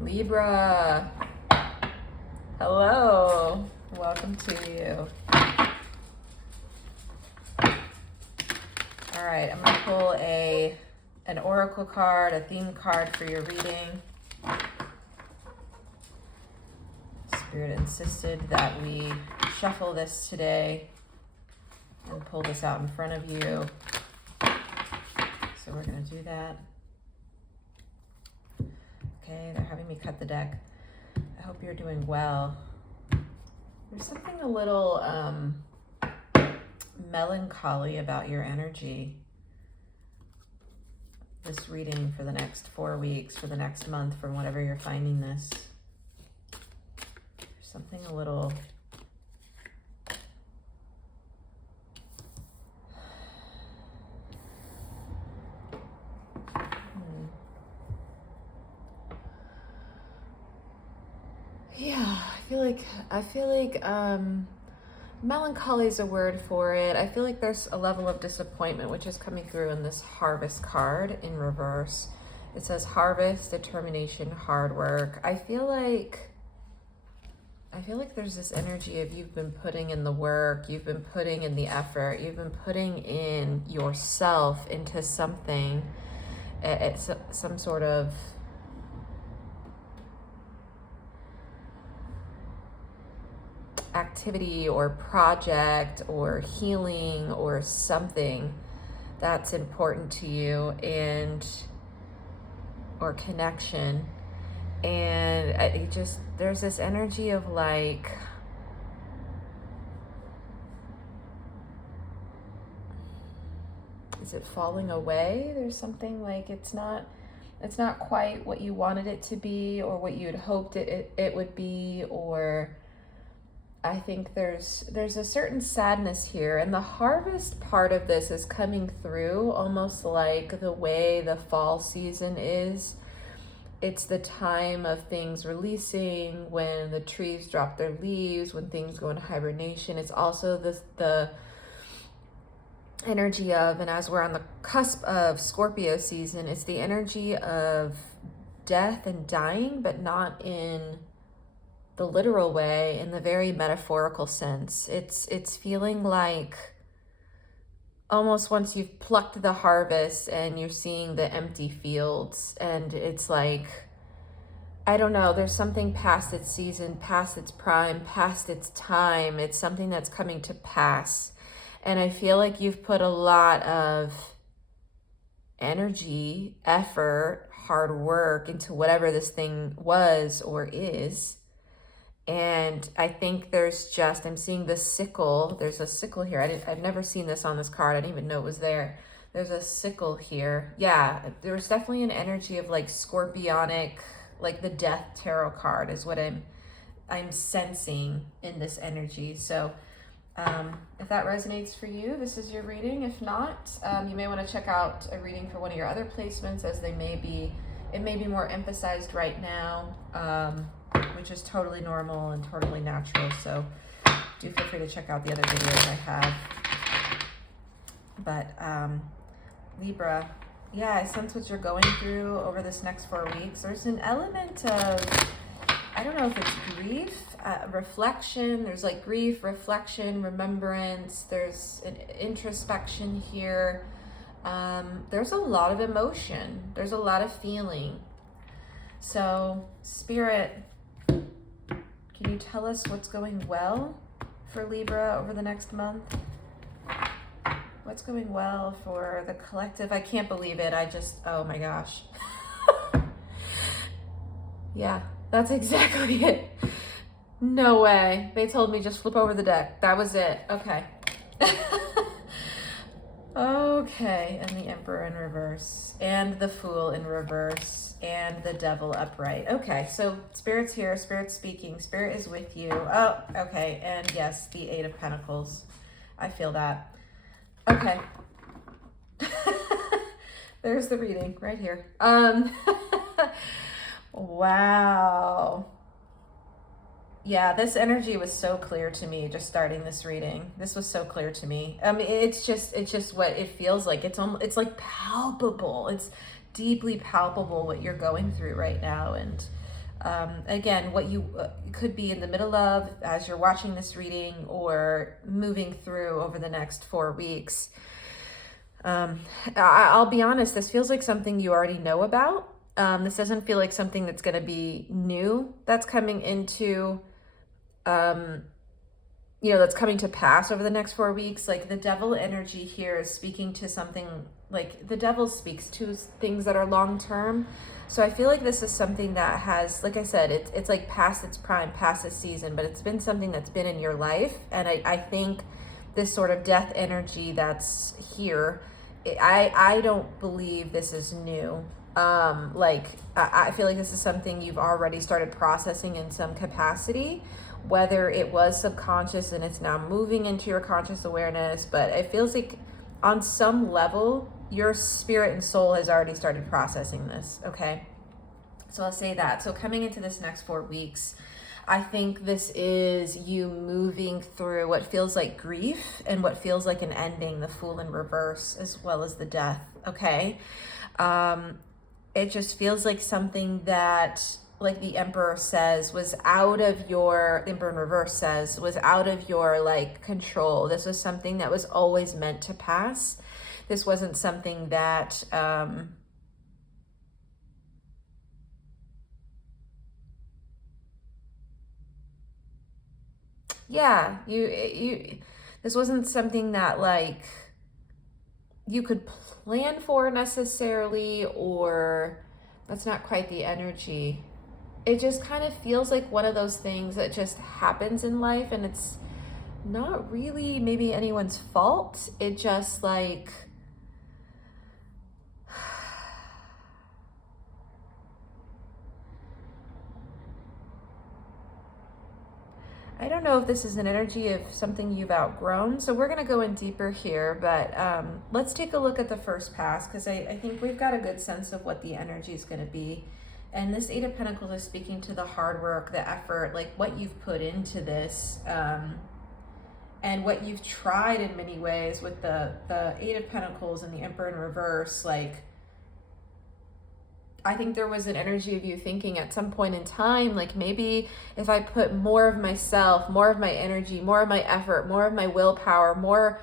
Libra, hello, welcome to you. All right, I'm gonna pull an oracle card, a theme card for your reading. Spirit insisted that we shuffle this today and pull this out in front of you. So we're gonna do that. Okay, they're having me cut the deck. I hope you're doing well. There's something a little melancholy about your energy. This reading for the next 4 weeks, for the next month, from whatever you're finding this. There's something a little I feel like melancholy is a word for it. I feel like there's a level of disappointment which is coming through in this harvest card in reverse. It says harvest, determination, hard work. I feel like there's this energy of you've been putting in the work, you've been putting in the effort, you've been putting in yourself into something. It's some sort of activity or project or healing or something that's important to you, and or connection. And there's this energy of like, is it falling away? There's something like it's not quite what you wanted it to be or what you had hoped it would be, or I think there's a certain sadness here, and the harvest part of this is coming through almost like the way the fall season is. It's the time of things releasing, when the trees drop their leaves, when things go into hibernation. It's also the energy of, and as we're on the cusp of Scorpio season, it's the energy of death and dying, but not in the literal way, in the very metaphorical sense. It's feeling like almost once you've plucked the harvest and you're seeing the empty fields, and it's like, I don't know, there's something past its season, past its prime, past its time. It's something that's coming to pass. And I feel like you've put a lot of energy, effort, hard work into whatever this thing was or is. And I think I'm seeing the sickle. There's a sickle here. I've never seen this on this card. I didn't even know it was there. There's a sickle here. Yeah, there's definitely an energy of like scorpionic, like the death tarot card is what I'm sensing in this energy. So if that resonates for you, this is your reading. If not, you may want to check out a reading for one of your other placements, as it may be more emphasized right now. Which is totally normal and totally natural. So do feel free to check out the other videos I have. But Libra, yeah, I sense what you're going through over this next 4 weeks. There's an element of, I don't know if it's grief, reflection. There's like grief, reflection, remembrance. There's an introspection here. There's a lot of emotion. There's a lot of feeling. So Spirit, can you tell us what's going well for Libra over the next month? What's going well for the collective? I can't believe it. Oh my gosh. Yeah, that's exactly it. No way. They told me just flip over the deck. That was it. Okay. Okay, and the Emperor in reverse, and the Fool in reverse, and the Devil upright. Okay, so Spirit's here, Spirit's speaking, Spirit is with you. Oh, okay, and yes, the Eight of Pentacles. I feel that. Okay. There's the reading right here. Wow. Yeah, this energy was so clear to me just starting this reading. This was so clear to me. I mean, it's just what it feels like. It's like palpable. It's deeply palpable what you're going through right now. And Again, what you could be in the middle of as you're watching this reading or moving through over the next 4 weeks. I'll be honest, this feels like something you already know about. This doesn't feel like something that's going to be new that's coming into, that's coming to pass over the next 4 weeks. Like the devil energy here is speaking to something, like the devil speaks to things that are long term. So I feel like this is something that has, like I said, it's like past its prime, past its season, but it's been something that's been in your life. And I think this sort of death energy that's here, I don't believe this is new. I feel like this is something you've already started processing in some capacity, whether it was subconscious and it's now moving into your conscious awareness, but it feels like on some level, your spirit and soul has already started processing this, okay? So I'll say that. So coming into this next 4 weeks, I think this is you moving through what feels like grief and what feels like an ending, the Fool in reverse, as well as the death, okay? It just feels like something that, like the Emperor says, was out of your, the Emperor in reverse says, was out of your like control. This was something that was always meant to pass. This wasn't something that, this wasn't something that like you could plan for necessarily, or that's not quite the energy. It just kind of feels like one of those things that just happens in life, and it's not really maybe anyone's fault. It just like, I don't know if this is an energy of something you've outgrown. So we're going to go in deeper here, but let's take a look at the first pass, because I think we've got a good sense of what the energy is going to be. And this Eight of Pentacles is speaking to the hard work, the effort, like what you've put into this, and what you've tried in many ways with the Eight of Pentacles and the Emperor in reverse. Like, I think there was an energy of you thinking at some point in time, like maybe if I put more of myself, more of my energy, more of my effort, more of my willpower, more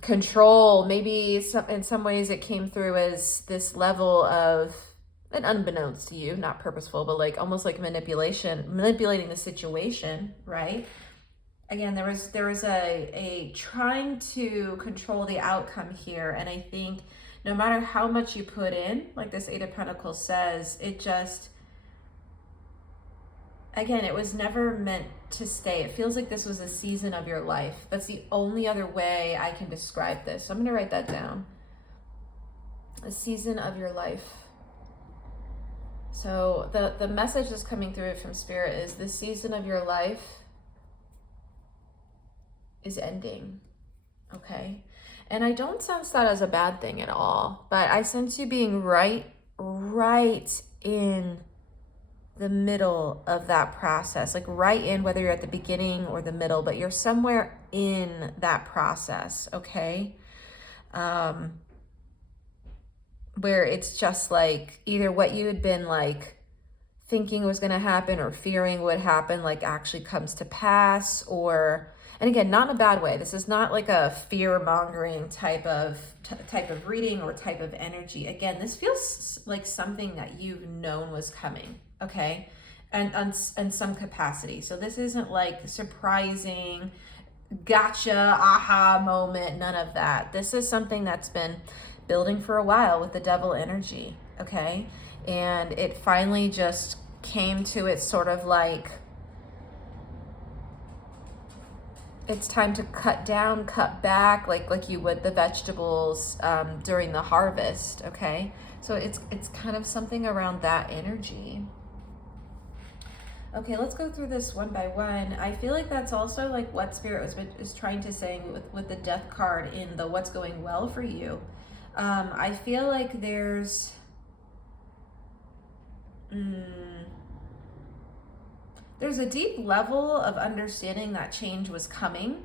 control, maybe in some ways it came through as this level of, and unbeknownst to you, not purposeful, but like almost like manipulating the situation, right? Again, there was a trying to control the outcome here, and I think no matter how much you put in, like this Eight of Pentacles says, it just, again, it was never meant to stay. It feels like this was a season of your life. That's the only other way I can describe this. So I'm going to write that down. A season of your life. So the message that's coming through from Spirit is the season of your life is ending, okay? And I don't sense that as a bad thing at all, but I sense you being right in the middle of that process, like right in, whether you're at the beginning or the middle, but you're somewhere in that process, okay? Where it's just like either what you had been like thinking was going to happen or fearing would happen, like actually comes to pass, or, and again, not in a bad way. This is not like a fear-mongering type of reading or type of energy. Again, this feels like something that you've known was coming, okay? And in some capacity. So this isn't like surprising, gotcha, aha moment, none of that. This is something that's been building for a while with the devil energy, okay? And it finally just came to it sort of like, it's time to cut down, cut back, like you would the vegetables during the harvest, okay? So it's kind of something around that energy. Okay, let's go through this one by one. I feel like that's also like what Spirit is trying to say with the Death card in the what's going well for you. I feel like there's a deep level of understanding that change was coming,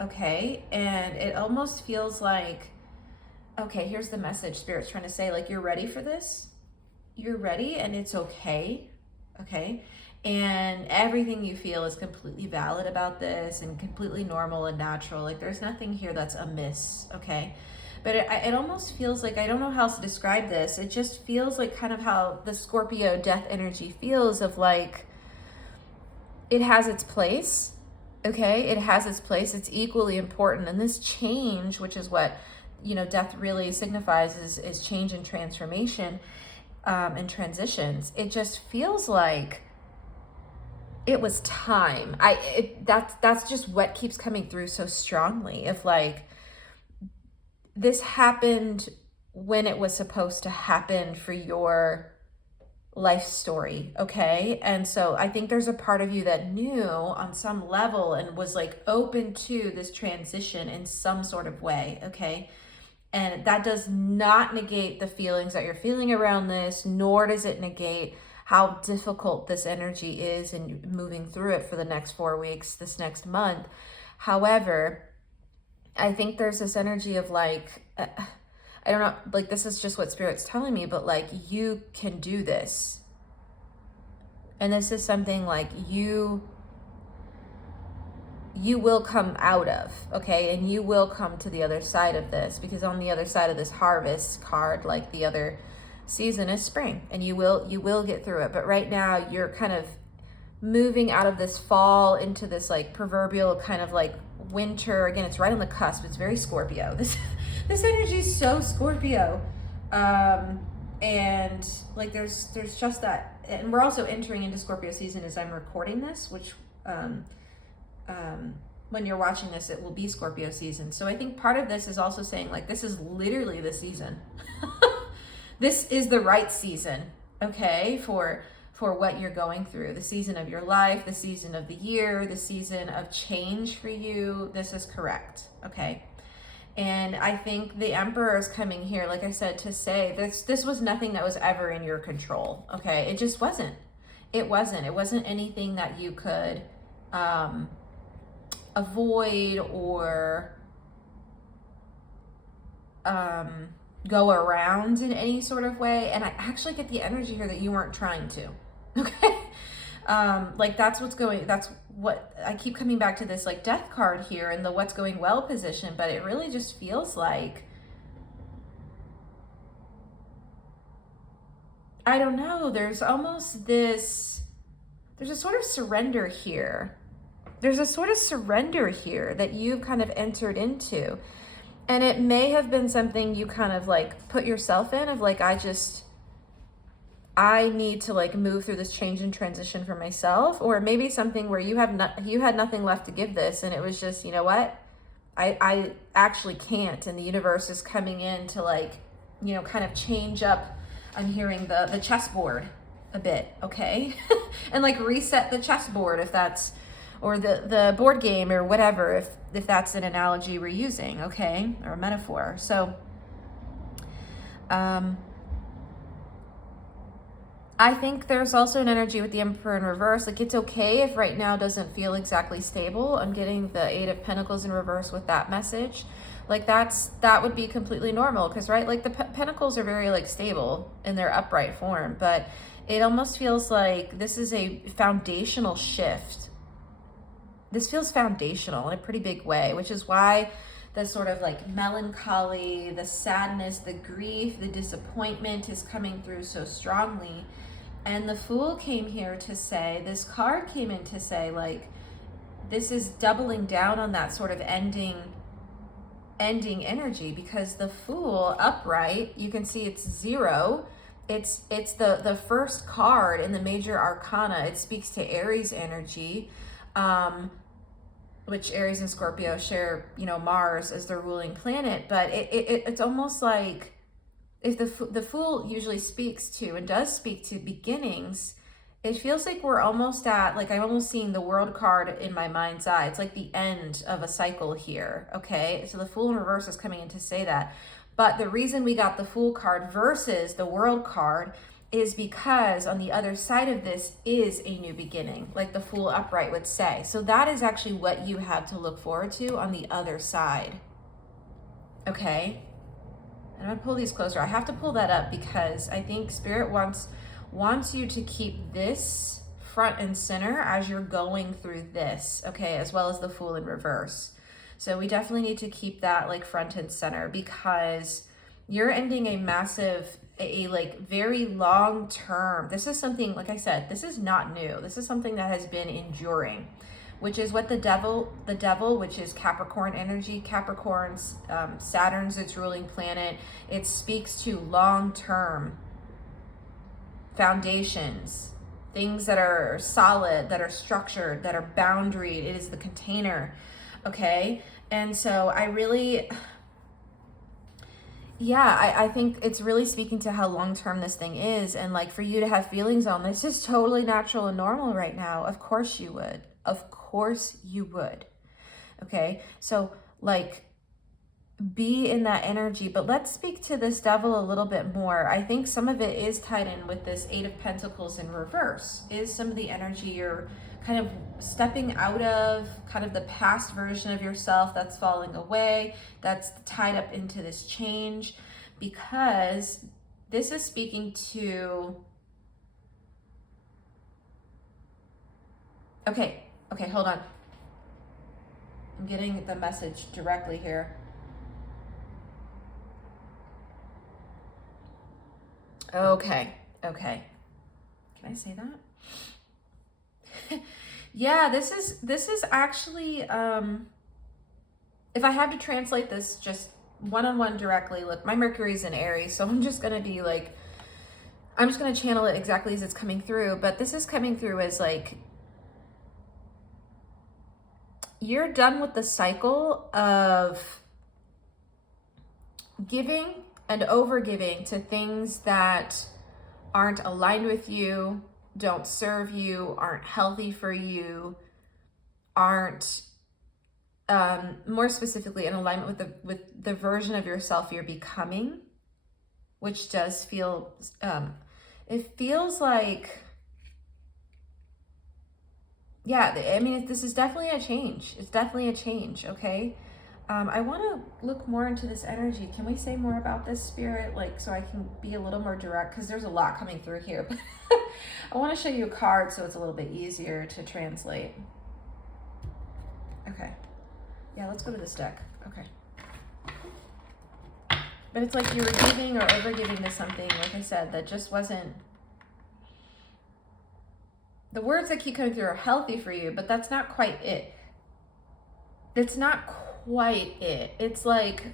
okay? And it almost feels like, okay, here's the message Spirit's trying to say, like, you're ready for this. You're ready, and it's okay, okay? And everything you feel is completely valid about this and completely normal and natural. Like there's nothing here that's amiss, okay? But it almost feels like, I don't know how else to describe this. It just feels like kind of how the Scorpio death energy feels, of like, it has its place, okay? It has its place. It's equally important. And this change, which is what, you know, death really signifies, is change and transformation and transitions. It just feels like it was time. That's just what keeps coming through so strongly, of like, this happened when it was supposed to happen for your life story, okay? And so I think there's a part of you that knew on some level and was like open to this transition in some sort of way, okay? And that does not negate the feelings that you're feeling around this, nor does it negate how difficult this energy is and moving through it for the next 4 weeks, this next month. However, I think there's this energy of like, I don't know, like this is just what Spirit's telling me, but like, you can do this. And this is something like you will come out of, okay? And you will come to the other side of this, because on the other side of this harvest card, like the other season, is spring, and you will get through it. But right now you're kind of moving out of this fall into this like proverbial kind of like winter. Again, it's right on the cusp. It's very Scorpio. This energy is so Scorpio. And like there's just that, and we're also entering into Scorpio season as I'm recording this, which when you're watching this, it will be Scorpio season. So I think part of this is also saying like, this is literally the season. This is the right season, okay, for what you're going through, the season of your life, the season of the year, the season of change for you. This is correct, okay? And I think the Emperor is coming here, like I said, to say this was nothing that was ever in your control, okay? It just wasn't. It wasn't anything that you could avoid or go around in any sort of way. And I actually get the energy here that you weren't trying to, okay? Like that's what I keep coming back to, this like death card here and the what's going well position, but it really just feels like, I don't know, there's almost this, there's a sort of surrender here. There's a sort of surrender here that you've kind of entered into. And it may have been something you kind of like put yourself in, of like, I need to like move through this change and transition for myself, or maybe something where you had nothing left to give this, and it was just, you know what, I actually can't, and the universe is coming in to like, you know, kind of change up. I'm hearing the chessboard a bit, okay, and like reset the chessboard, if that's, or the board game or whatever, if that's an analogy we're using, okay, or a metaphor. So I think there's also an energy with the Emperor in reverse. Like it's okay if right now doesn't feel exactly stable. I'm getting the Eight of Pentacles in reverse with that message. Like that would be completely normal, because right, like the Pentacles are very like stable in their upright form, but it almost feels like this is a foundational shift. This feels foundational in a pretty big way, which is why the sort of like melancholy, the sadness, the grief, the disappointment is coming through so strongly. And the Fool came here to say, this card came in to say, like, this is doubling down on that sort of ending energy, because the Fool upright, you can see it's 0. It's the first card in the major arcana. It speaks to Aries energy, which Aries and Scorpio share, you know, Mars as their ruling planet. But it's almost like, if the Fool usually speaks to and does speak to beginnings, it feels like we're almost at, like, I'm almost seeing the World card in my mind's eye. It's like the end of a cycle here, okay? So the Fool in reverse is coming in to say that. But the reason we got the Fool card versus the World card is because on the other side of this is a new beginning, like the Fool upright would say. So that is actually what you have to look forward to on the other side, okay? And I'm gonna pull these closer. I have to pull that up because I think Spirit wants you to keep this front and center as you're going through this, okay, as well as the Fool in reverse. So we definitely need to keep that like front and center, because you're ending a massive, a like very long term. This is something, like I said, this is not new. This is something that has been enduring, which is what the devil, which is Capricorn energy, Capricorn's, Saturn's its ruling planet. It speaks to long-term foundations, things that are solid, that are structured, that are boundaried. It is the container, okay? And so I really, yeah, I think it's really speaking to how long-term this thing is. And like, for you to have feelings on this is totally natural and normal right now. Of course you would. Of course you would. Okay, so like, be in that energy. But let's speak to this devil a little bit more. I think some of it is tied in with this Eight of Pentacles in reverse, is some of the energy you're kind of stepping out of, kind of the past version of yourself that's falling away, that's tied up into this change, because this is speaking to, okay, hold on. I'm getting the message directly here. Okay. Can I say that? Yeah, this is actually, if I had to translate this just one-on-one directly, look, my Mercury's in Aries, so I'm just going to be like, I'm just going to channel it exactly as it's coming through. But this is coming through as like, you're done with the cycle of giving and over-giving to things that aren't aligned with you, don't serve you, aren't healthy for you, aren't, more specifically, in alignment with the version of yourself you're becoming, which does feel, it feels like, yeah, I mean, this is definitely a change. It's definitely a change, okay? I want to look more into this energy. Can we say more about this, Spirit? Like, so I can be a little more direct, because there's a lot coming through here. But I want to show you a card so it's a little bit easier to translate. Okay. Yeah, let's go to this deck. Okay. But it's like you were giving or over-giving to something, like I said, that just wasn't... The words that keep coming through are healthy for you, but that's not quite it. It's not quite it. It's like...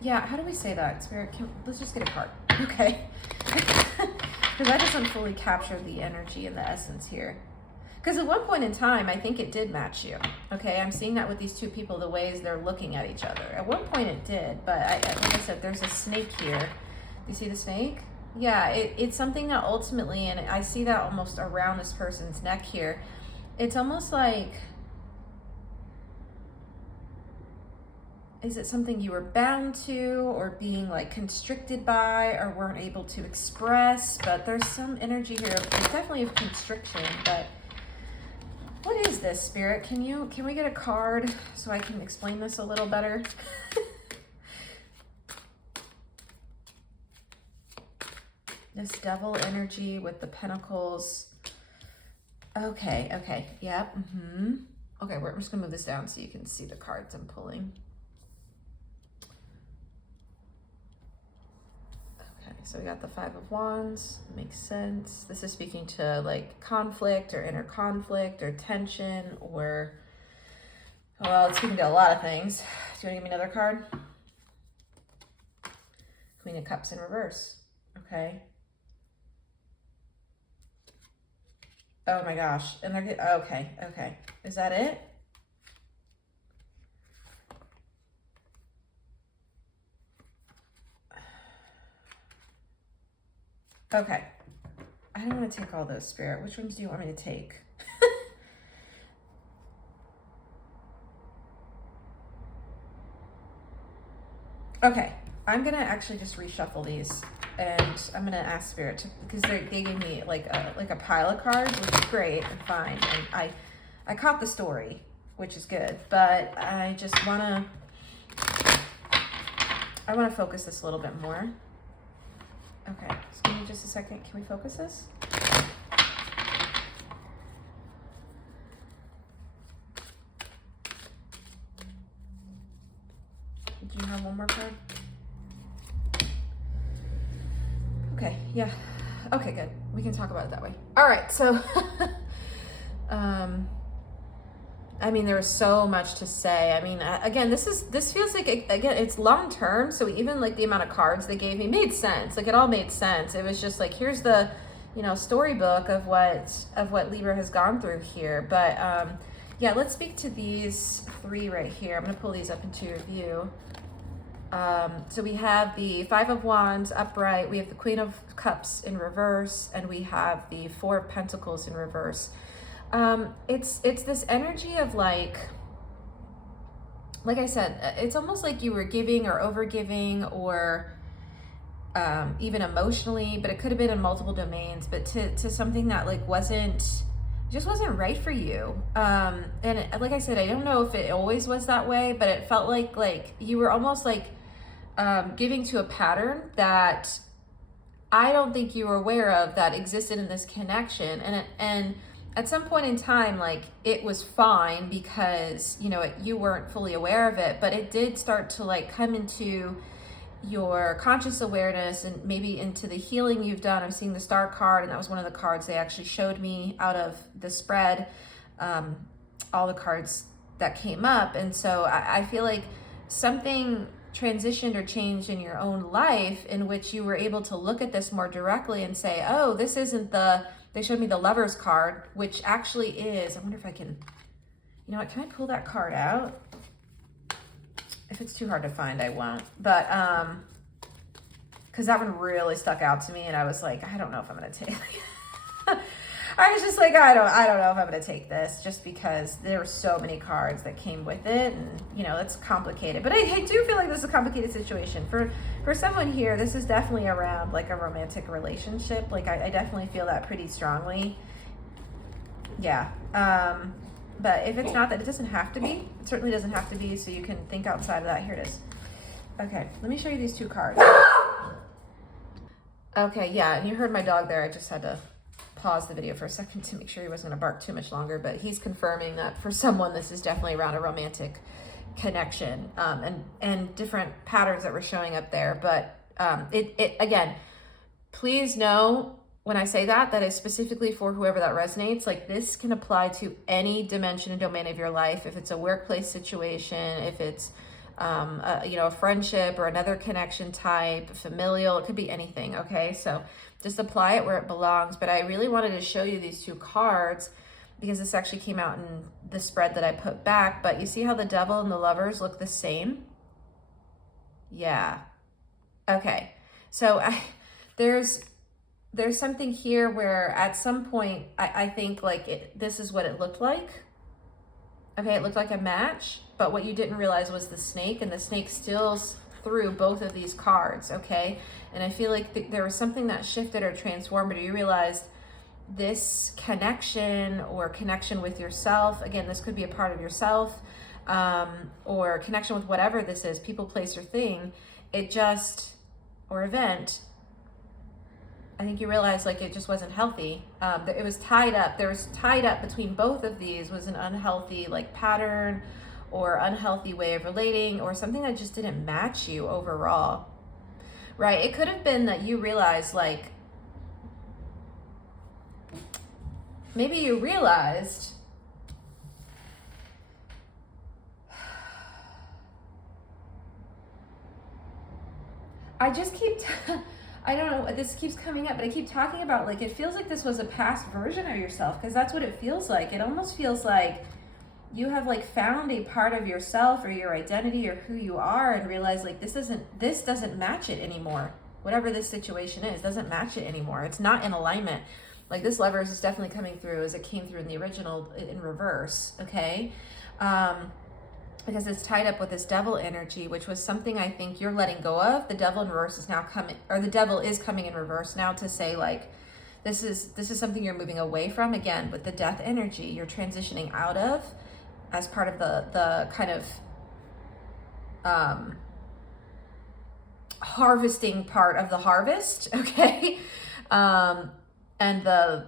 Yeah, how do we say that, Spirit? Let's just get a card, okay? Because that doesn't fully capture the energy and the essence here. Because at one point in time, I think it did match you, okay? I'm seeing that with these two people, the ways they're looking at each other. At one point it did, but like I said, there's a snake here. Do you see the snake? Yeah, it's something that ultimately, and I see that almost around this person's neck here. It's almost like, is it something you were bound to, or being like constricted by, or weren't able to express? But there's some energy here. It's definitely of constriction, but what is this, Spirit? Can we get a card so I can explain this a little better? This devil energy with the pentacles. Okay, yep, Okay, we're just gonna move this down so you can see the cards I'm pulling. Okay, so we got the Five of Wands, makes sense. This is speaking to like conflict or inner conflict or tension, or, well, it's speaking to a lot of things. Do you wanna give me another card? Queen of Cups in reverse, okay. Oh my gosh, and they're, okay. Is that it? Okay. I don't want to take all those, Spirit. Which ones do you want me to take? Okay, I'm gonna actually just reshuffle these, and I'm gonna ask Spirit to, because they gave me like a pile of cards, which is great and fine, and I caught the story, which is good, but I just wanna focus this a little bit more. Okay, just give me just a second. Can we focus this? Do you have one more card? Okay, yeah. Okay, good. We can talk about it that way. All right, so, I mean, there was so much to say. I mean, again, this feels like, again, it's long term. So even like the amount of cards they gave me made sense. Like it all made sense. It was just like, here's the, you know, storybook of what Libra has gone through here. But yeah, let's speak to these three right here. I'm going to pull these up into your view. So we have the Five of Wands upright, we have the Queen of Cups in reverse, and we have the Four of Pentacles in reverse. It's this energy of like I said, it's almost like you were giving or over giving or even emotionally, but it could have been in multiple domains, but to something that like just wasn't right for you. And like I said, I don't know if it always was that way, but it felt like you were almost like giving to a pattern that I don't think you were aware of that existed in this connection. And at some point in time, like it was fine because, you know, you weren't fully aware of it, but it did start to like come into your conscious awareness and maybe into the healing you've done. I'm seeing the Star card, and that was one of the cards they actually showed me out of the spread, all the cards that came up. And so I feel like something transitioned or changed in your own life in which you were able to look at this more directly and say, oh, this isn't they showed me the Lovers card, which actually is, I wonder if I can, you know what, can I pull that card out? If it's too hard to find, I won't. But, because that one really stuck out to me, and I was like, I don't know if I'm going to take I was just like, I don't know if I'm going to take this, just because there were so many cards that came with it, and, you know, it's complicated. But I do feel like this is a complicated situation. For someone here, this is definitely around, like, a romantic relationship. Like, I definitely feel that pretty strongly. Yeah. But if it's not, that it doesn't have to be. It certainly doesn't have to be, so you can think outside of that. Here it is. Okay, let me show you these two cards. Okay, yeah, and you heard my dog there. I just had to pause the video for a second to make sure he wasn't going to bark too much longer, but he's confirming that for someone, this is definitely around a romantic connection, and different patterns that were showing up there. But it again, please know when I say that is specifically for whoever that resonates. Like, this can apply to any dimension and domain of your life. If it's a workplace situation, if it's you know, a friendship or another connection type, familial, it could be anything. Okay, so just apply it where it belongs. But I really wanted to show you these two cards because this actually came out in the spread that I put back. But you see how the Devil and the Lovers look the same? Yeah. Okay, so there's something here where at some point I think like this is what it looked like. Okay, it looked like a match, but what you didn't realize was the snake, and the snake steals through both of these cards, okay? And I feel like there was something that shifted or transformed, or you realized this connection or connection with yourself, again, this could be a part of yourself, or connection with whatever this is, people, place, or thing, or event, I think you realize like it just wasn't healthy. It was tied up. There was tied up between both of these was an unhealthy like pattern or unhealthy way of relating, or something that just didn't match you overall, right? It could have been that you realized like, maybe you realized I just keep I don't know, this keeps coming up, but I keep talking about like, it feels like this was a past version of yourself, because that's what it feels like. It almost feels like you have like found a part of yourself or your identity or who you are and realize like this doesn't match it anymore. Whatever this situation is doesn't match it anymore. It's not in alignment. Like this Lovers is definitely coming through as it came through in the original in reverse, okay? Because it's tied up with this Devil energy, which was something I think you're letting go of. The Devil in reverse is now coming, or the Devil is coming in reverse now to say like, this is something you're moving away from. Again, with the Death energy, you're transitioning out of as part of the kind of harvesting part of the harvest, okay? And the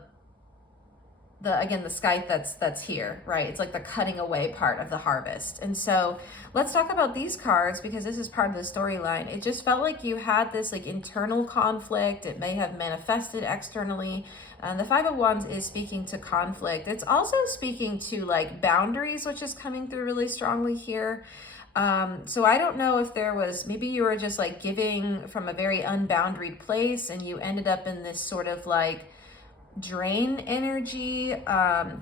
again, the scythe that's here, right? It's like the cutting away part of the harvest. And so let's talk about these cards, because this is part of the storyline. It just felt like you had this like internal conflict. It may have manifested externally. The Five of Wands is speaking to conflict. It's also speaking to like boundaries, which is coming through really strongly here. So I don't know if there was, maybe you were just like giving from a very unboundaried place and you ended up in this sort of like drain energy,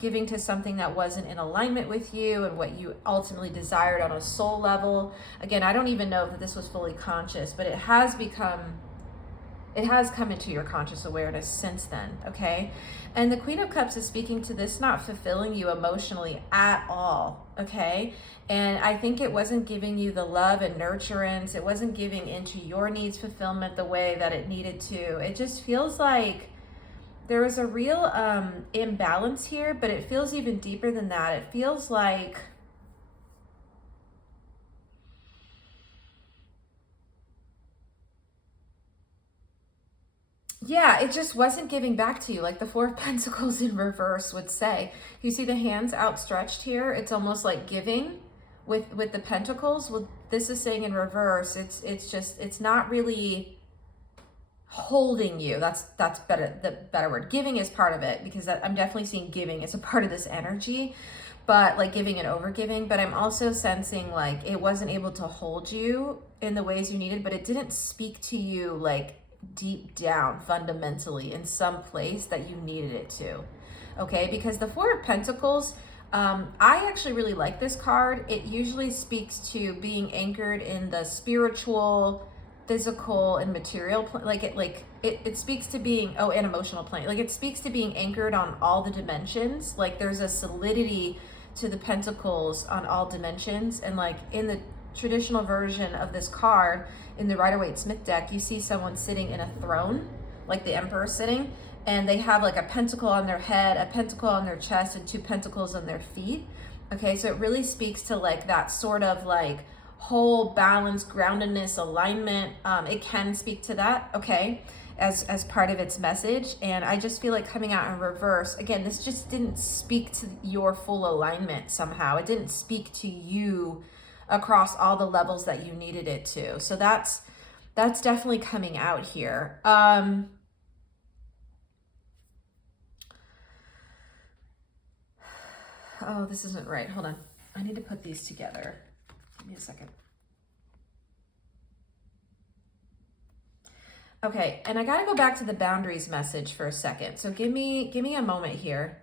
giving to something that wasn't in alignment with you and what you ultimately desired on a soul level. Again, I don't even know if this was fully conscious, but it has come into your conscious awareness since then, okay? And the Queen of Cups is speaking to this not fulfilling you emotionally at all, okay? And I think it wasn't giving you the love and nurturance. It wasn't giving into your needs fulfillment the way that it needed to. It just feels like there was a real imbalance here, but it feels even deeper than that. It feels like it just wasn't giving back to you, like the Four of Pentacles in reverse would say. You see the hands outstretched here? It's almost like giving with the pentacles. Well, this is saying in reverse, it's not really holding you. That's better, the better word. Giving is part of it, because I'm definitely seeing giving as a part of this energy, but like giving and over giving. But I'm also sensing like it wasn't able to hold you in the ways you needed, but it didn't speak to you like deep down fundamentally in some place that you needed it to, okay? Because the Four of Pentacles, I actually really like this card. It usually speaks to being anchored in the spiritual, physical, and material it speaks to being and emotional plane. Like it speaks to being anchored on all the dimensions. Like there's a solidity to the pentacles on all dimensions. And like in the traditional version of this card in the Rider-Waite-Smith deck, you see someone sitting in a throne, like the emperor sitting, and they have like a pentacle on their head, a pentacle on their chest, and two pentacles on their feet. Okay, so it really speaks to like that sort of like whole balance, groundedness, alignment. It can speak to that, okay, as part of its message. And I just feel like coming out in reverse, again, this just didn't speak to your full alignment somehow. It didn't speak to you across all the levels that you needed it to. So that's definitely coming out here. Oh, this isn't right. Hold on. I need to put these together. Give me a second. Okay, and I gotta go back to the boundaries message for a second. So give me a moment here.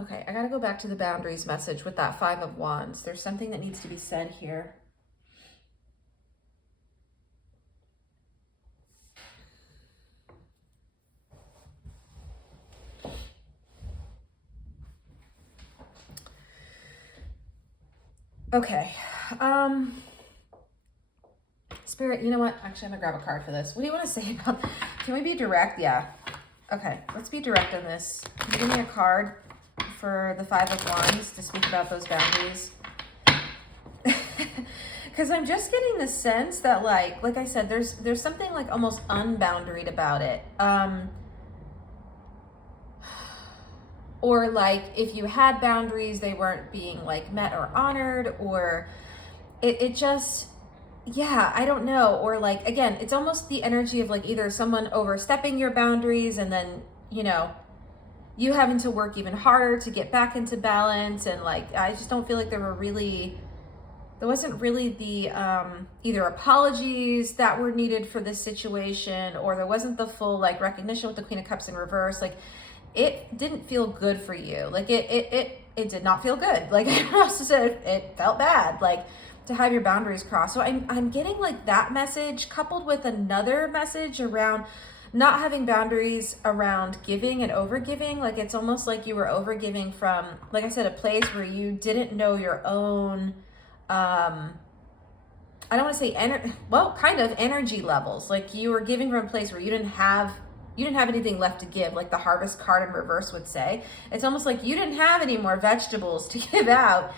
Okay, I gotta go back to the boundaries message with that Five of Wands. There's something that needs to be said here. Okay, Spirit, you know what? Actually, I'm gonna grab a card for this. What do you want to say about, can we be direct? Yeah. Okay, let's be direct on this. Can you give me a card for the Five of Wands to speak about those boundaries? Because I'm just getting the sense that like I said, there's something like almost unboundaried about it. Or like if you had boundaries, they weren't being like met or honored, or it just, yeah, I don't know. Or like, again, it's almost the energy of like either someone overstepping your boundaries and then, you know, you having to work even harder to get back into balance. And like, I just don't feel like there wasn't really the either apologies that were needed for this situation, or there wasn't the full like recognition with the Queen of Cups in reverse. Like it didn't feel good for you. Like it did not feel good. Like I also said, it felt bad. Like to have your boundaries crossed. So I'm getting like that message coupled with another message around not having boundaries around giving and overgiving. Like it's almost like you were overgiving from, like I said, a place where you didn't know your own, I don't want to say kind of energy levels. Like you were giving from a place where you didn't have anything left to give, like the Harvest card in reverse would say. It's almost like you didn't have any more vegetables to give out.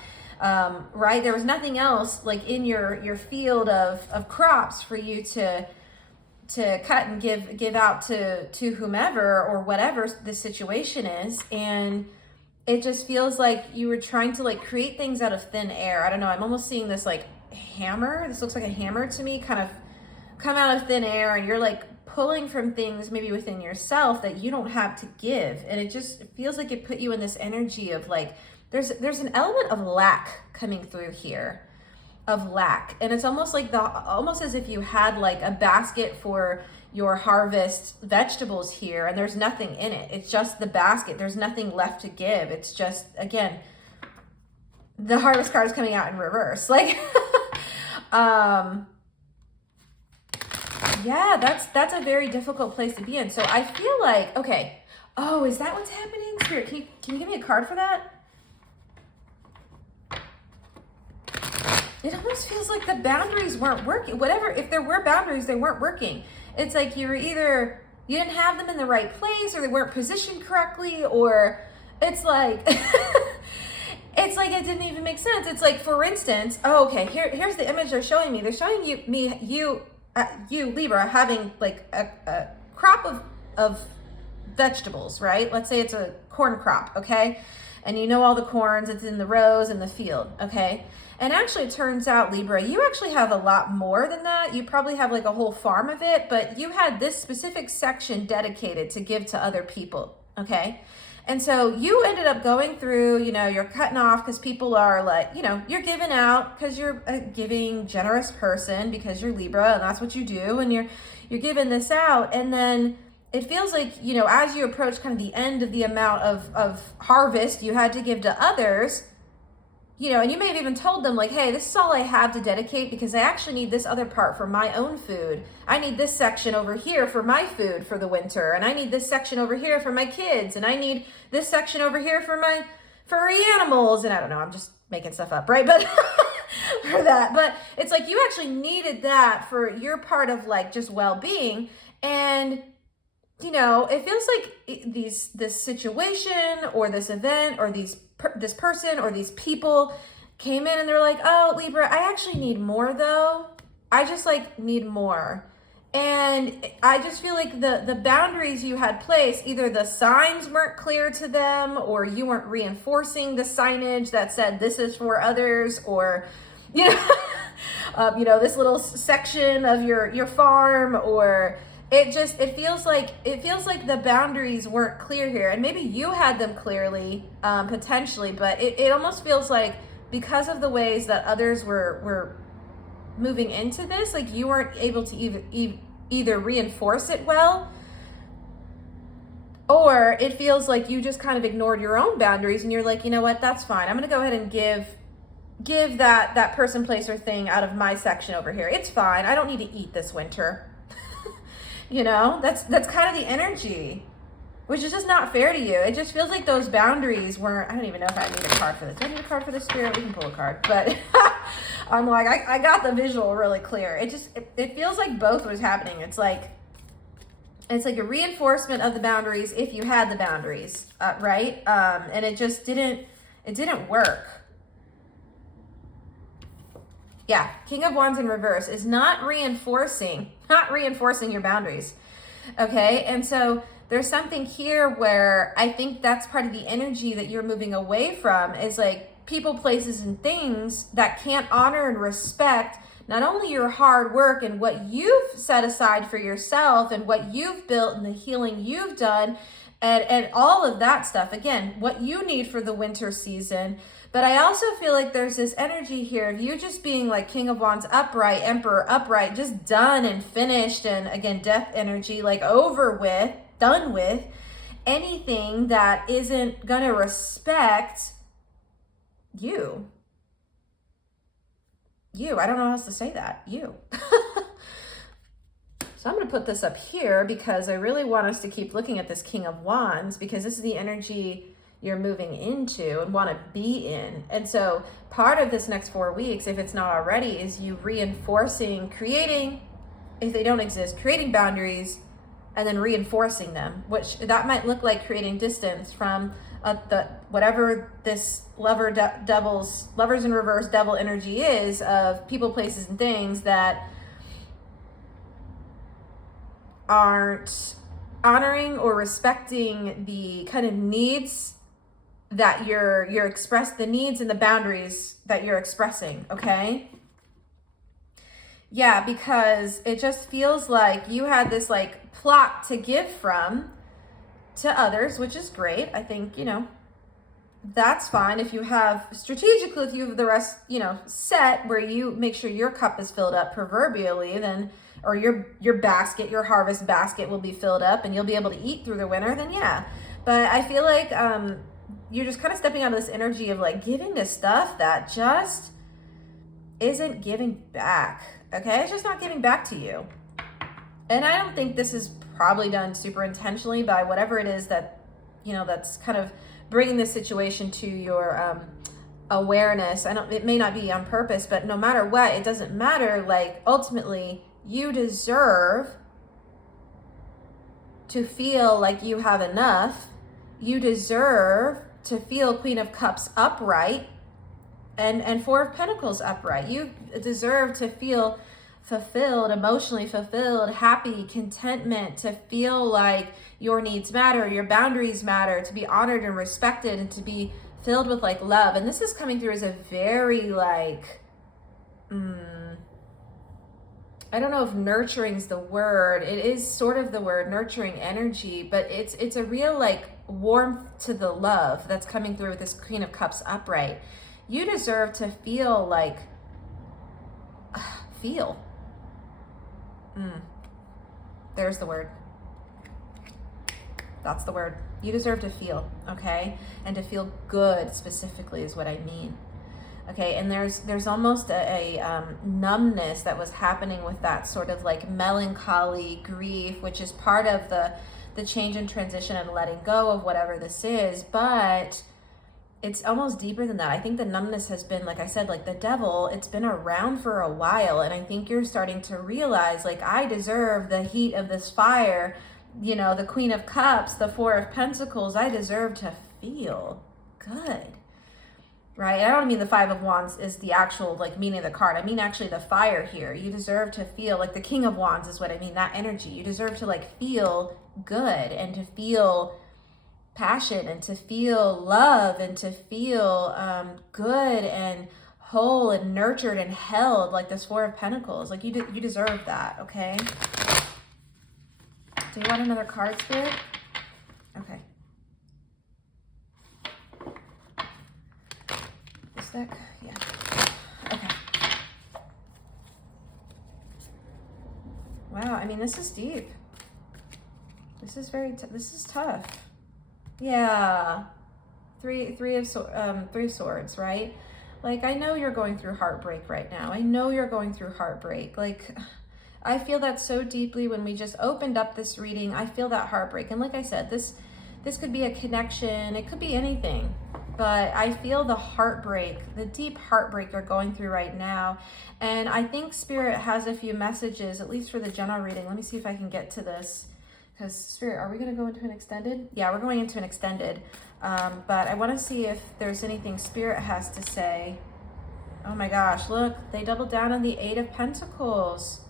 right? There was nothing else like in your field of crops for you to cut and give out to whomever or whatever the situation is. And it just feels like you were trying to like create things out of thin air. I don't know. I'm almost seeing this like hammer. This looks like a hammer to me, kind of come out of thin air, and you're like pulling from things maybe within yourself that you don't have to give. And it just feels like it put you in this energy of like, there's an element of lack coming through here, of lack. And it's almost like almost as if you had like a basket for your harvest vegetables here, and there's nothing in it. It's just the basket. There's nothing left to give. It's just, again, the harvest card is coming out in reverse. Like, yeah, that's a very difficult place to be in. So I feel like, okay, oh, is that what's happening? Spirit, can you give me a card for that? It almost feels like the boundaries weren't working. Whatever, if there were boundaries, they weren't working. It's like you didn't have them in the right place, or they weren't positioned correctly, or it's like, it's like it didn't even make sense. It's like, for instance, oh, okay, here's the image they're showing me. They're showing you Libra, having like a crop of vegetables, right? Let's say it's a corn crop, okay? And you know all the corns, it's in the rows in the field, okay? And actually, it turns out, Libra, you actually have a lot more than that. You probably have like a whole farm of it, but you had this specific section dedicated to give to other people, okay? And so you ended up going through, you're cutting off because people are like, you're giving out because you're a giving, generous person, because you're Libra and that's what you do. And you're giving this out. And then it feels like, as you approach kind of the end of the amount of harvest you had to give to others, and you may have even told them like, hey, this is all I have to dedicate because I actually need this other part for my own food. I need this section over here for my food for the winter. And I need this section over here for my kids. And I need this section over here for my furry animals. And I don't know, I'm just making stuff up, right? But for that, but it's like you actually needed that for your part of like just well-being. And it feels like this situation or this event or this person or these people came in and they're like, oh, Libra, I actually need more though. I just like need more. And I just feel like the boundaries you had placed, either the signs weren't clear to them, or you weren't reinforcing the signage that said this is for others, or, this little section of your farm, or it feels like the boundaries weren't clear here. And maybe you had them clearly, potentially, but it almost feels like because of the ways that others were moving into this, like you weren't able to either reinforce it well, or it feels like you just kind of ignored your own boundaries and you're like, you know what, that's fine. I'm going to go ahead and give that person, place, or thing out of my section over here. It's fine. I don't need to eat this winter. That's kind of the energy, which is just not fair to you. It just feels like those boundaries weren't, I don't even know if I need a card for this. Do I need a card for the Spirit? We can pull a card, but I'm like, I got the visual really clear. It feels like both was happening. It's like a reinforcement of the boundaries if you had the boundaries, right? And it just didn't work. Yeah, King of Wands in reverse is not reinforcing your boundaries, okay? And so there's something here where I think that's part of the energy that you're moving away from, is like people, places, and things that can't honor and respect not only your hard work and what you've set aside for yourself and what you've built and the healing you've done and all of that stuff. Again, what you need for the winter season. But I also feel like there's this energy here of you just being like King of Wands upright, Emperor upright, just done and finished. And again, death energy, like over with, done with anything that isn't going to respect you. I don't know how else to say that. You. So I'm going to put this up here because I really want us to keep looking at this King of Wands, because this is the energy you're moving into and want to be in. And so part of this next 4 weeks, if it's not already, is you reinforcing, creating, if they don't exist, creating boundaries and then reinforcing them, which that might look like creating distance from the whatever this lovers in reverse devil energy is of people, places, and things that aren't honoring or respecting the kind of needs that you're the needs and the boundaries that you're expressing, okay? Yeah, because it just feels like you had this like plot to give from to others, which is great. I think, you know, that's fine. If you have strategically, if you have the rest, you know, set where you make sure your cup is filled up proverbially, then, or your basket, your harvest basket will be filled up and you'll be able to eat through the winter, then yeah. But I feel like you're just kind of stepping out of this energy of like giving to stuff that just isn't giving back. Okay, it's just not giving back to you. And I don't think this is probably done super intentionally by whatever it is that, you know, that's kind of bringing this situation to your awareness. It may not be on purpose, but no matter what, it doesn't matter. Like ultimately, you deserve to feel like you have enough. You deserve to feel Queen of Cups upright and Four of Pentacles upright. You deserve to feel fulfilled, emotionally fulfilled, happy, contentment, to feel like your needs matter, your boundaries matter, to be honored and respected, and to be filled with like love. And this is coming through as a very like, I don't know if nurturing is the word. It is sort of the word, nurturing energy, but it's a real like warmth to the love that's coming through with this Queen of Cups upright. You deserve to feel like, feel. There's the word. That's the word. You deserve to feel, okay? And to feel good specifically is what I mean. Okay, and there's almost a numbness that was happening with that sort of like melancholy grief, which is part of the change and transition and letting go of whatever this is, but it's almost deeper than that. I think the numbness has been, like I said, like the devil, it's been around for a while, and I think you're starting to realize, like, I deserve the heat of this fire, you know, the Queen of Cups, the Four of Pentacles, I deserve to feel good. Right? I don't mean the Five of Wands is the actual like meaning of the card. I mean actually the fire here. You deserve to feel like the King of Wands is what I mean, that energy. You deserve to like feel good and to feel passion and to feel love and to feel good and whole and nurtured and held, like this Four of Pentacles. Like you deserve that, okay? Do you want another card, Spirit? Okay. Deck? Yeah. Okay. Wow, I mean, this is deep. This is this is tough. Yeah. Three of Swords, right? Like, I know you're going through heartbreak right now. I know you're going through heartbreak. Like, I feel that so deeply when we just opened up this reading. I feel that heartbreak. And like I said, this could be a connection. It could be anything. But I feel the heartbreak, the deep heartbreak you're going through right now. And I think Spirit has a few messages, at least for the general reading. Let me see if I can get to this. Because Spirit, are we going to go into an extended? Yeah, we're going into an extended. But I want to see if there's anything Spirit has to say. Oh my gosh, look, they doubled down on the Eight of Pentacles.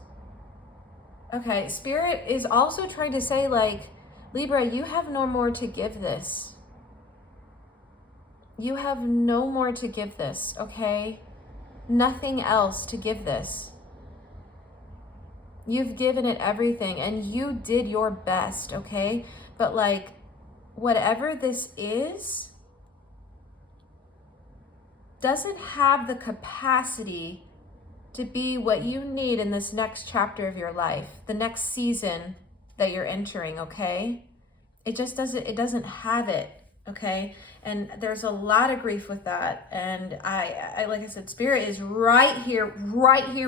Okay, Spirit is also trying to say, like, Libra, you have no more to give this. You have no more to give this, okay? Nothing else to give this. You've given it everything and you did your best, okay? But like, whatever this is, doesn't have the capacity to be what you need in this next chapter of your life, the next season that you're entering, okay? It just doesn't have it, okay? And there's a lot of grief with that. And I like I said, Spirit is right here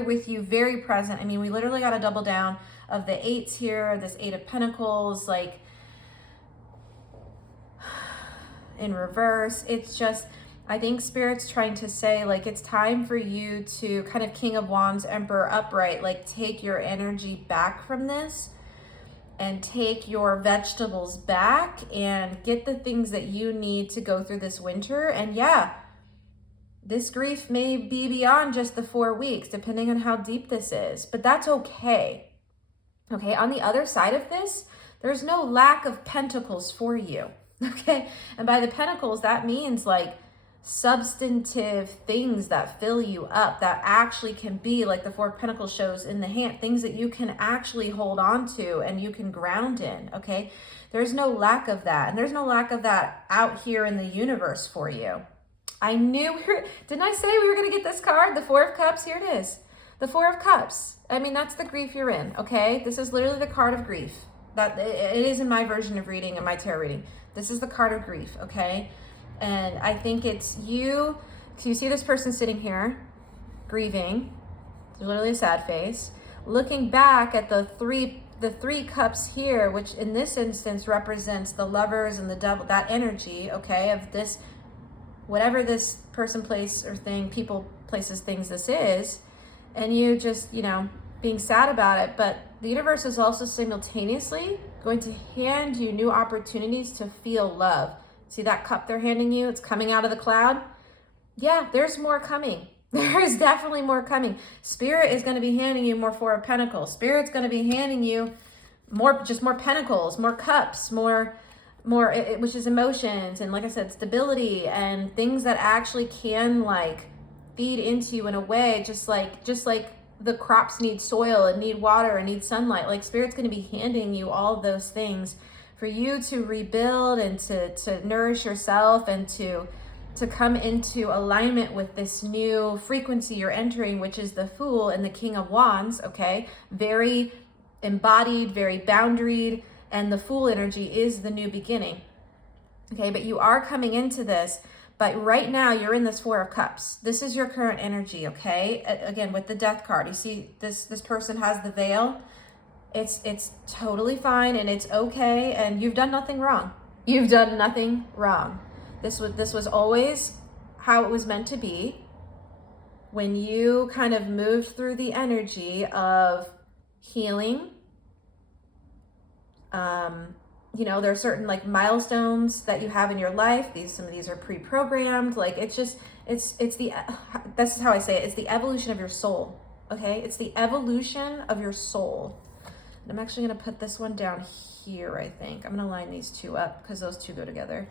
with you, very present. I mean, we literally got a double down of the eights here, this Eight of Pentacles, like in reverse. It's just, I think Spirit's trying to say, like, it's time for you to kind of King of Wands, Emperor upright, like take your energy back from this and take your vegetables back and get the things that you need to go through this winter. And yeah, this grief may be beyond just the 4 weeks, depending on how deep this is, but that's okay. Okay, on the other side of this, there's no lack of pentacles for you. Okay, and by the pentacles, that means like substantive things that fill you up, that actually can be like the Four of Pentacles shows in the hand, things that you can actually hold on to and you can ground in. Okay, there's no lack of that, and there's no lack of that out here in the universe for you. I knew didn't I say we were going to get this card? The Four of Cups, here it is. The Four of Cups. I mean, that's the grief you're in, okay? This is literally the card of grief. That it is in my version of reading, in my tarot reading. This is the card of grief, okay? And I think it's you. So you see this person sitting here, grieving. There's literally a sad face. Looking back at the three cups here, which in this instance represents the Lovers and the Devil, that energy, okay, of this, whatever this person, place, or thing, people, places, things this is, and you just, you know, being sad about it. But the universe is also simultaneously going to hand you new opportunities to feel love. See that cup they're handing you? It's coming out of the cloud. Yeah, there's more coming. There's definitely more coming. Spirit is going to be handing you more Four of Pentacles. Spirit's going to be handing you more, just more pentacles, more cups, more, which is emotions. And like I said, stability and things that actually can like feed into you in a way, just like the crops need soil and need water and need sunlight. Like Spirit's going to be handing you all those things for you to rebuild and to nourish yourself and to come into alignment with this new frequency you're entering, which is the Fool and the King of Wands, okay? Very embodied, very boundaried, and the Fool energy is the new beginning, okay? But you are coming into this, but right now you're in this Four of Cups. This is your current energy, okay? Again, with the Death card, you see this person has the veil. It's totally fine and it's okay, and you've done nothing wrong. You've done nothing wrong. This was always how it was meant to be. When you kind of moved through the energy of healing, you know, there are certain like milestones that you have in your life. Some of these are pre-programmed. Like this is how I say it. It's the evolution of your soul. Okay. It's the evolution of your soul. And I'm actually going to put this one down here. I think I'm going to line these two up because those two go together.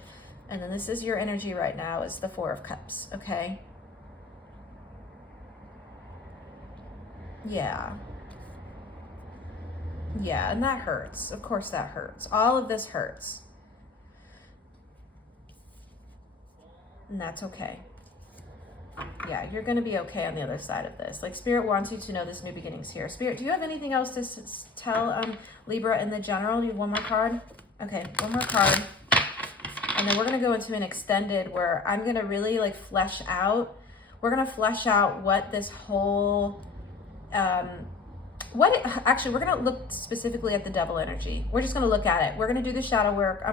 And then this is your energy right now, is the Four of Cups. Okay. Yeah. Yeah, and that hurts. Of course that hurts. All of this hurts. And that's okay. Yeah, you're going to be okay on the other side of this. Like Spirit wants you to know this new beginning's here. Spirit, do you have anything else to tell Libra in the general? Do you have one more card? Okay, one more card. And then we're going to go into an extended where I'm going to really like flesh out. We're going to flesh out what this whole... actually, we're going to look specifically at the Devil energy. We're just going to look at it. We're going to do the shadow work.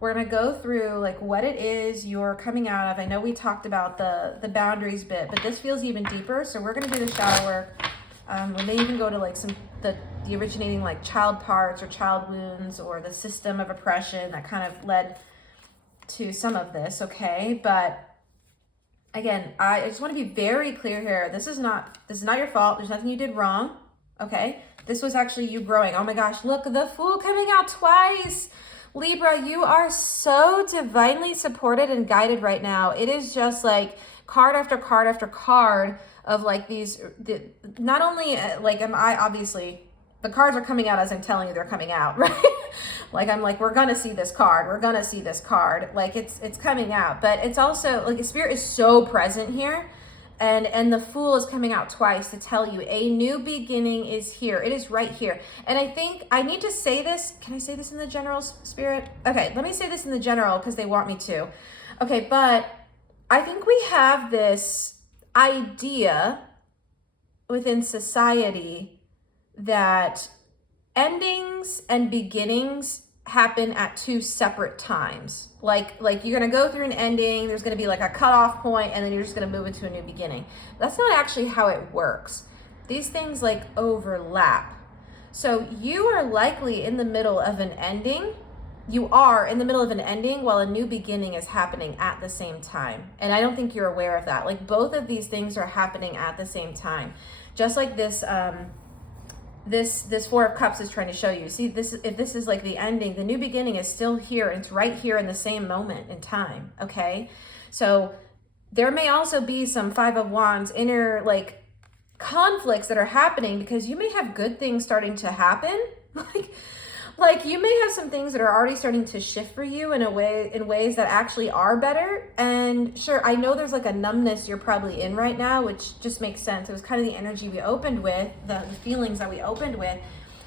We're going to go through like what it is you're coming out of. I know we talked about the boundaries bit, but this feels even deeper. So we're going to do the shadow work. We may even go to like the originating like child parts or child wounds or the system of oppression that kind of led to some of this. Okay. But again, I just want to be very clear here. This is not your fault. There's nothing you did wrong. Okay. This was actually you growing. Oh my gosh. Look, the Fool coming out twice. Libra, you are so divinely supported and guided right now. It is just like card after card after card of like not only like obviously the cards are coming out as I'm telling you they're coming out, right? Like I'm like, we're gonna see this card. We're gonna see this card. Like it's coming out, but it's also like Spirit is so present here. And the Fool is coming out twice to tell you a new beginning is here. It is right here. And I think I need to say this. Can I say this in the general, Spirit? Okay, let me say this in the general because they want me to. Okay, but I think we have this idea within society that endings and beginnings happen at two separate times. Like you're going to go through an ending, there's going to be like a cutoff point, and then you're just going to move into a new beginning. That's not actually how it works. These things like overlap. So you are likely in the middle of an ending. You are in the middle of an ending while a new beginning is happening at the same time. And I don't think you're aware of that. Like both of these things are happening at the same time. Just like this, this Four of Cups is trying to show you. See, if this is like the ending, the new beginning is still here. And it's right here in the same moment in time. Okay. So there may also be some Five of Wands inner like conflicts that are happening because you may have good things starting to happen. Like you may have some things that are already starting to shift for you in ways that actually are better. And sure, I know there's like a numbness you're probably in right now, which just makes sense. It was kind of the energy we opened with, the feelings that we opened with.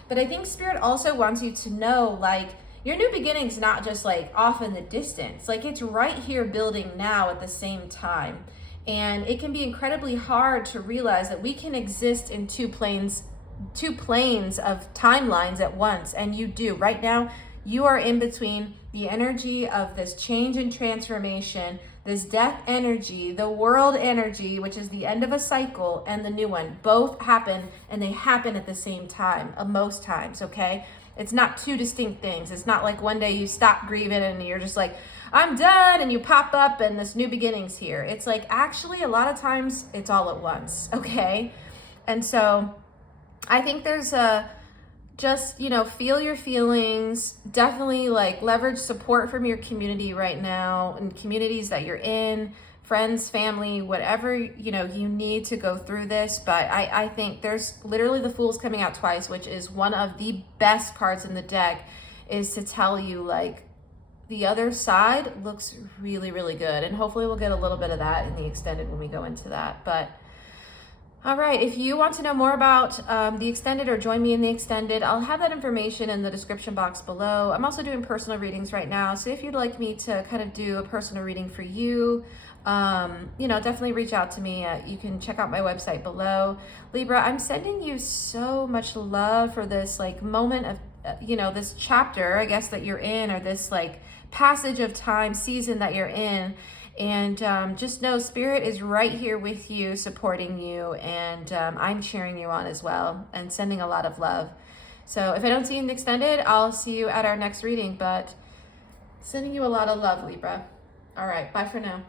But I think Spirit also wants you to know, like, your new beginning's not just like off in the distance. Like it's right here building now at the same time. And it can be incredibly hard to realize that we can exist in two planes of timelines at once. And you do. Right now, you are in between the energy of this change and transformation, this death energy, the world energy, which is the end of a cycle, and the new one. Both happen, and they happen at the same time, most times, okay? It's not two distinct things. It's not like one day you stop grieving and you're just like, I'm done, and you pop up and this new beginning's here. It's like, actually, a lot of times it's all at once, okay? And so I think there's just, you know, feel your feelings, definitely like leverage support from your community right now and communities that you're in, friends, family, whatever, you know, you need to go through this. But I think there's literally the Fool's coming out twice, which is one of the best cards in the deck, is to tell you like the other side looks really, really good. And hopefully we'll get a little bit of that in the extended when we go into that. But all right, if you want to know more about the extended or join me in the extended, I'll have that information in the description box below. I'm also doing personal readings right now. So if you'd like me to kind of do a personal reading for you, you know, definitely reach out to me. You can check out my website below. Libra, I'm sending you so much love for this like moment of, you know, this chapter, I guess, that you're in, or this like passage of time season that you're in. And just know Spirit is right here with you, supporting you, and I'm cheering you on as well and sending a lot of love. So if I don't see you in the extended, I'll see you at our next reading, but sending you a lot of love, Libra. All right, bye for now.